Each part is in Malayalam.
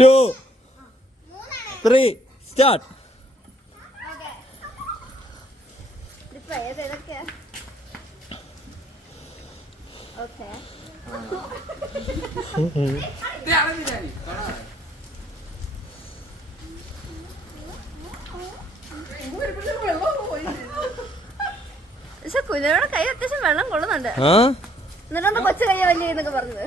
ടു ത്രീ സ്റ്റാർട്ട് പക്ഷെ കുഞ്ഞോടെ കൈ അത്യാവശ്യം വെള്ളം കൊള്ളുന്നുണ്ട്. എന്നിട്ടാണ് കൊച്ചു കൈ വലിയ എന്നൊക്കെ പറഞ്ഞത്.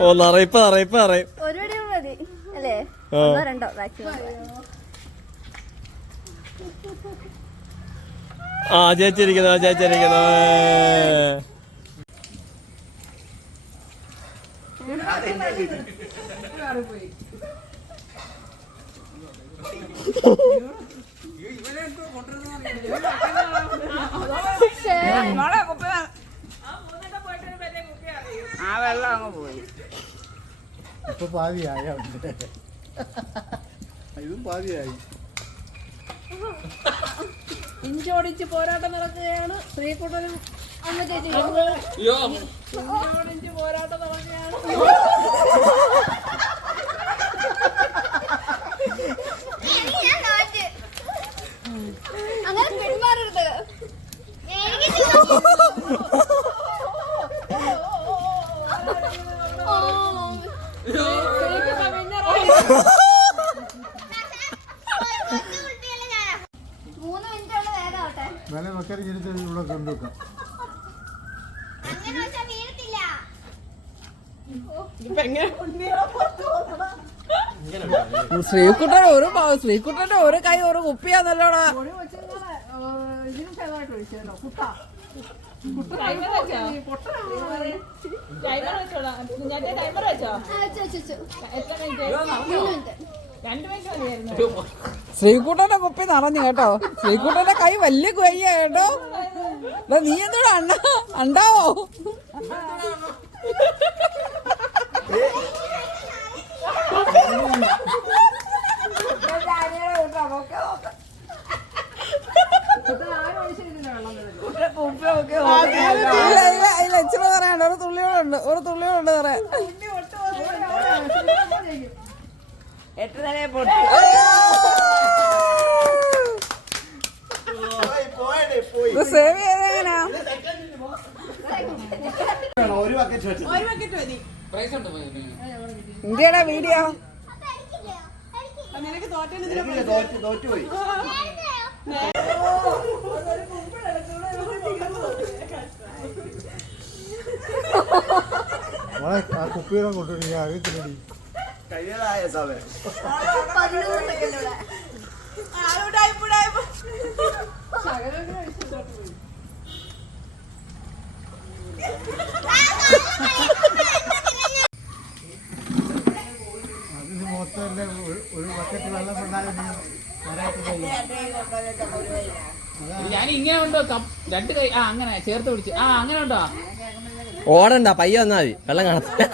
ഓ നിറയിപ്പ നിറയിപ്പ നിറയും ഒരു വടി മതി. അല്ലേ? ആ. ഒന്നോ രണ്ടോ മാക്സിമം ആ ചേച്ചിരിക്കുന്നു ആ ചേച്ചിരിക്കുന്നു ആ വെള്ളം അങ്ങ് പോയി. ഇപ്പൊ പാതിയായ ഇതും പാതിയായി. ഇഞ്ചോടിച്ച് പോരാട്ടം നടക്കുകയാണ്. ശ്രീകുട്ടനും അമ്മ ചേച്ചി. ഇഞ്ചോടിച്ച് പോരാട്ടം നടക്കുകയാണ്. അങ്ങനെ പെരുമാറരുത്. കൊണ്ടുവെക്കാം ശ്രീകുട്ടൻ ഒരു ശ്രീക്കുട്ടന്റെ ശ്രീകുട്ടന്റെ ഒരു കൈ ഒരു കുപ്പിയാന്നല്ലോടാ ഇതിനും ചെറുതായിട്ട് ഒഴിച്ചോ വെച്ചു. ശ്രീകുട്ടന്റെ കുപ്പി നിറഞ്ഞു കേട്ടോ. ശ്രീകുട്ടന്റെ കൈ വലിയ കയ്യ കേട്ടോ. നീ എന്തോടാ അണ്ണ? അണ്ടാവോ? ഇല്ല വെള്ളം ഇച്ചിരി പറയാണ്ട് ഒരു തുള്ളിയോടുണ്ട് ഒരു തുള്ളിയോടുണ്ട് പറയാം. എട്ട് നില പൊട്ടി സേവ് ചെയ്തെങ്ങനാ ഇന്ത്യയുടെ വീഡിയോ തോറ്റുപോയി മോളെ ആ കുപ്പിയുടെ കൊണ്ടുവരും ഞാൻ അറിയത്തില്ലടി. കഴിയാതായ സമയം പതിനൊന്ന് സെക്കൻഡ് ഇവിടെ അതിന് മൊത്തം ഒരു- ഒരു ബക്കറ്റ് വെള്ളം കൊണ്ടാലും ഞാൻ ഇങ്ങനെ ഉണ്ടോ കപ്പ് രണ്ട് കൈ ആ അങ്ങനെ ചേർത്ത് പിടിച്ച് ആ അങ്ങനെ ഉണ്ടോ ഓടണ്ട പയ്യ വന്നാ മതി വെള്ളം കാണത്തില്ല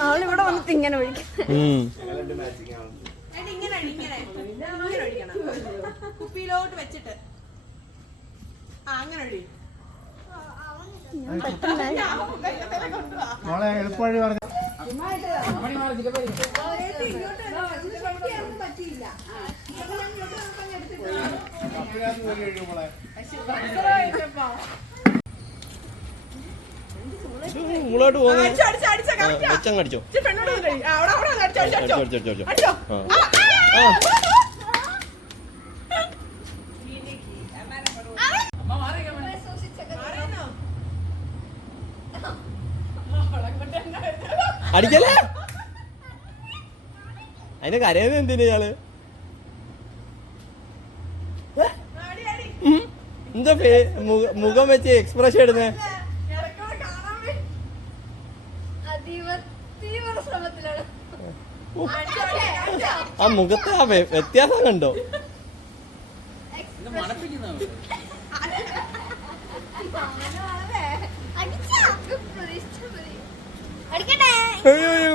അവളിവിടെ ആ ഇങ്ങനെ മോളെ ഇങ്ങനെ വന്നിട്ട് ഇങ്ങനെ ഒഴിക്കണം. കുപ്പിയിലോട്ട് വെച്ചിട്ട്. ആ അങ്ങനെ ഒഴി മോളെ എളുപ്പവഴി പറഞ്ഞു. പോകുന്നേ മുളായിട്ട് പോകുന്നത്. വെച്ചങ്ങ് അടിക്കല്ലേ? അതിന് കരയുന്നത് എന്തിനാ ഇയാൾ? എന്താ മുഖം വെച്ച് എക്സ്പ്രഷൻ എടുന്നേ ആ മുഖത്ത് ആ വ്യത്യാസം കണ്ടോ? അയ്യോ.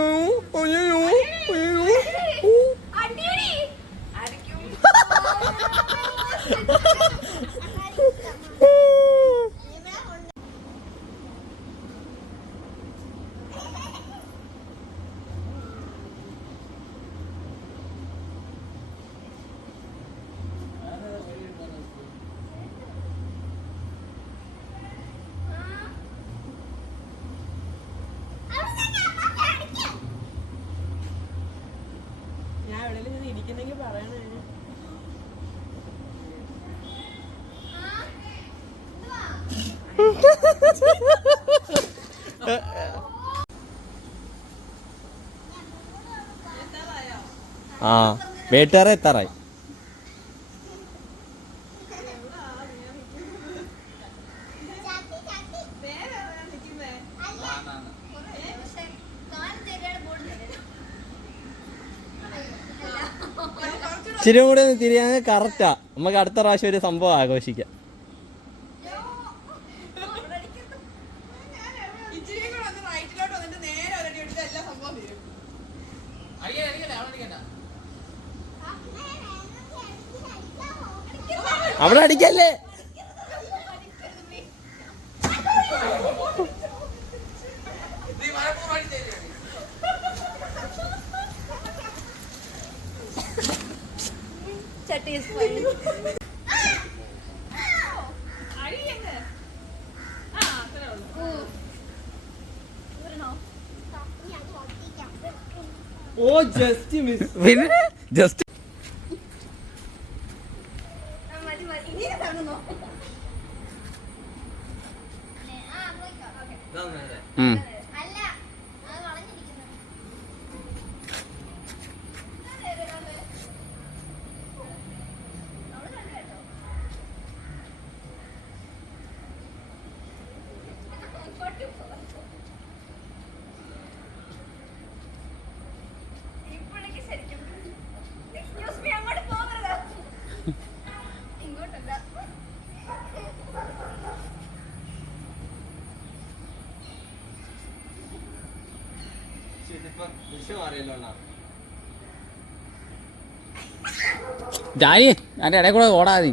ആ വേട്ടാറ എത്താറായി. ഇച്ചിരി കൂടെ ഒന്ന് തിരിയാൻ കറക്റ്റാ. നമുക്ക് അടുത്ത പ്രാവശ്യം ഒരു സംഭവം ആഘോഷിക്കാം. അവിടെ അടിക്കല്ലേ? ഓ ജസ്റ്റ് മിസ് പിന്നെ? ജസ്റ്റ് ഡാനി എന്റെ ഇടയിൽ കൂടെ ഓടാതി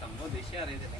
സംഭവം ദിശ അറിയത്തില്ല.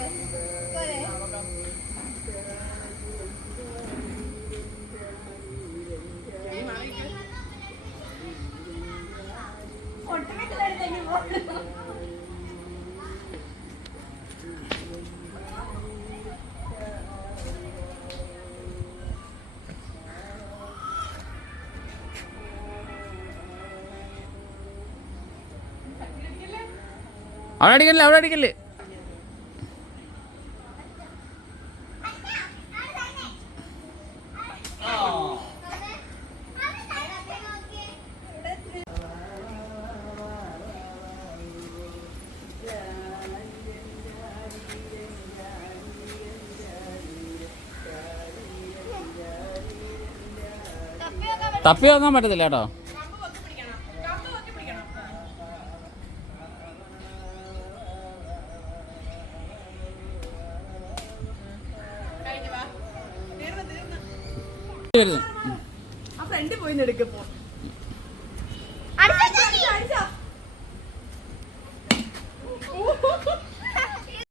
അവിടെ അടിക്കല്ലേ അവിടെ അടിക്കല്ലേ? തപ്പി വെക്കാൻ പറ്റത്തില്ല കേട്ടോ. ആ ഫ്രണ്ടിൽ പോയി എടുക്കപ്പോ